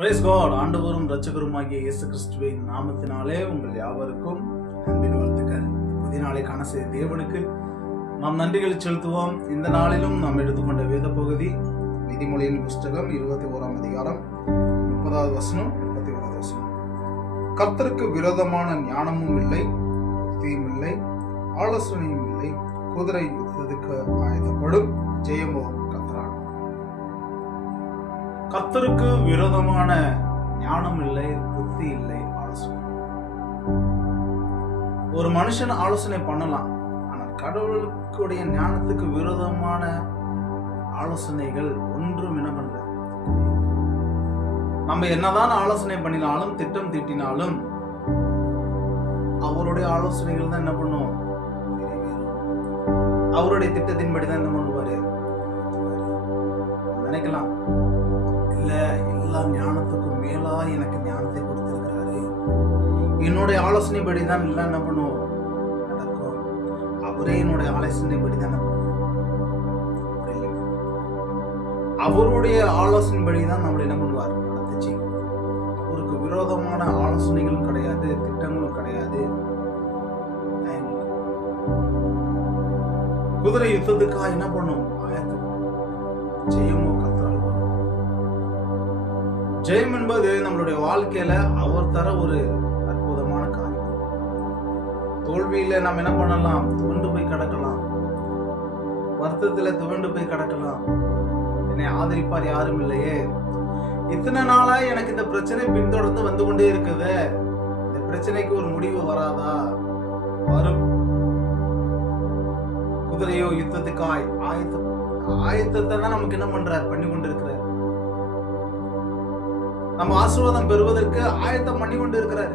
Price God. ஆண்டவரும் இரட்சகருமாகிய இயேசு கிறிஸ்துவின் நாமத்தினாலே உங்கள் யாவருக்கும் அன்பின் வாழ்த்துக்கள். புதிய நாளை காண செய்த தேவனுக்கு நாம் நன்றிகளை செலுத்துவோம். இந்த நாளிலும் நாம் எடுத்துக்கொண்ட வேத பகுதி நீதிமொழியின் புஸ்தகம் 21ஆம் அதிகாரம் 30வது வசனம் 31வது வசனம். கர்த்தருக்கு விரோதமான ஞானமும் இல்லை, தீமில்லை, ஆலோசனையும் இல்லை, குதிரை யுத்தத்துக்கு ஆயத்தப்படும், ஜெயமோ கர்த்தரால். கர்த்தருக்கு விரோதமான ஞானம் இல்லை, புத்தி இல்லை, ஆலோசனை. ஒரு மனுஷன் ஆலோசனை பண்ணலாம், ஆனால் கடவுளுக்குடைய ஞானத்துக்கு விரோதமான ஆலோசனைகள் ஒன்றும் என்ன பண்ணல. நம்ம என்னதான் ஆலோசனை பண்ணினாலும் திட்டம் தீட்டினாலும் அவருடைய ஆலோசனைகள் தான் என்ன பண்ணும், அவருடைய திட்டத்தின்படி தான் என்ன பண்ணுவாரு. நினைக்கலாம், இல்ல எல்லா ஞானத்துக்கும் மேலா எனக்கு ஞானத்தை கொடுத்திருக்கிறாரு, என்னுடைய ஆலோசனைப்படி தான் எல்லாம் என்ன பண்ணுவோம் நடக்கும், அவரே என்னுடைய ஆலோசனைப்படி தான் என்ன பண்ணுவோம். அவருடைய ஆலோசனைப்படி தான் நம்மளை என்ன பண்ணுவார், நடந்துச்சு. அவருக்கு விரோதமான ஆலோசனைகளும் கிடையாது, திட்டங்களும் கிடையாது. குதிரை யுத்தத்துக்காக என்ன பண்ணும், ஆயத்தம். ஜெயமோ கர்த்தரால். ஜெயம் என்பது நம்மளுடைய வாழ்க்கையில அவர் தர ஒரு அற்புதமான காரியம். தோல்வியில நாம் என்ன பண்ணலாம், துவண்டு போய் கிடக்கலாம், வருத்தத்துல துவண்டு போய் கிடக்கலாம். என்னை ஆதரிப்பார் யாரும் இல்லையே, இத்தனை நாளா எனக்கு இந்த பிரச்சனை பின்தொடர்ந்து வந்து கொண்டே இருக்குது, இந்த பிரச்சனைக்கு ஒரு முடிவு வராதா? வரும். குதிரையோ யுத்தத்துக்கு ஆயத்தத்தை தான் நமக்கு என்ன பண்றார், பண்ணி கொண்டு இருக்கிறார். நம்ம ஆசீர்வாதம் பெறுவதற்கு ஆயத்தம் பண்ணி கொண்டு இருக்கிறார்.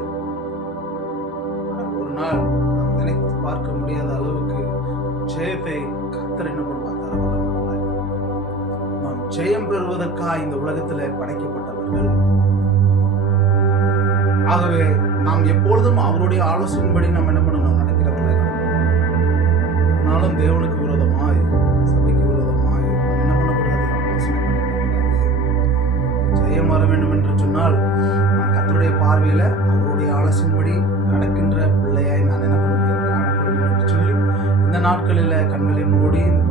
ஒரு நாள் நாம் நினைத்து பார்க்க முடியாத அளவுக்கு ஜெயத்தை கர்த்தர் என்ன பண்ணுவார். நாம் ஜெயம் பெறுவதற்காக இந்த உலகத்துல படைக்கப்பட்டவர்கள். ஆகவே நாம் எப்பொழுதும் அவருடைய ஆலோசனைப்படி நம்ம என்ன பண்ணணும், நடக்கிறவர்கள். ஆனாலும் தேவனுக்கு விரோதமாய், சபைக்கு விரோதமாய் என்ன பண்ணக்கூடாது, ஆலோசனை ஜெயம் வர வேண்டும் என்று சொன்னால் நான் கர்த்தருடைய பார்வையில அவருடைய ஆலோசனைப்படி நடக்கின்ற பிள்ளையாய் நான் என்ன பண்ணுவேன், காணப்படுவேன் என்று சொல்லி இந்த நாட்களில கண்களை மூடி இந்த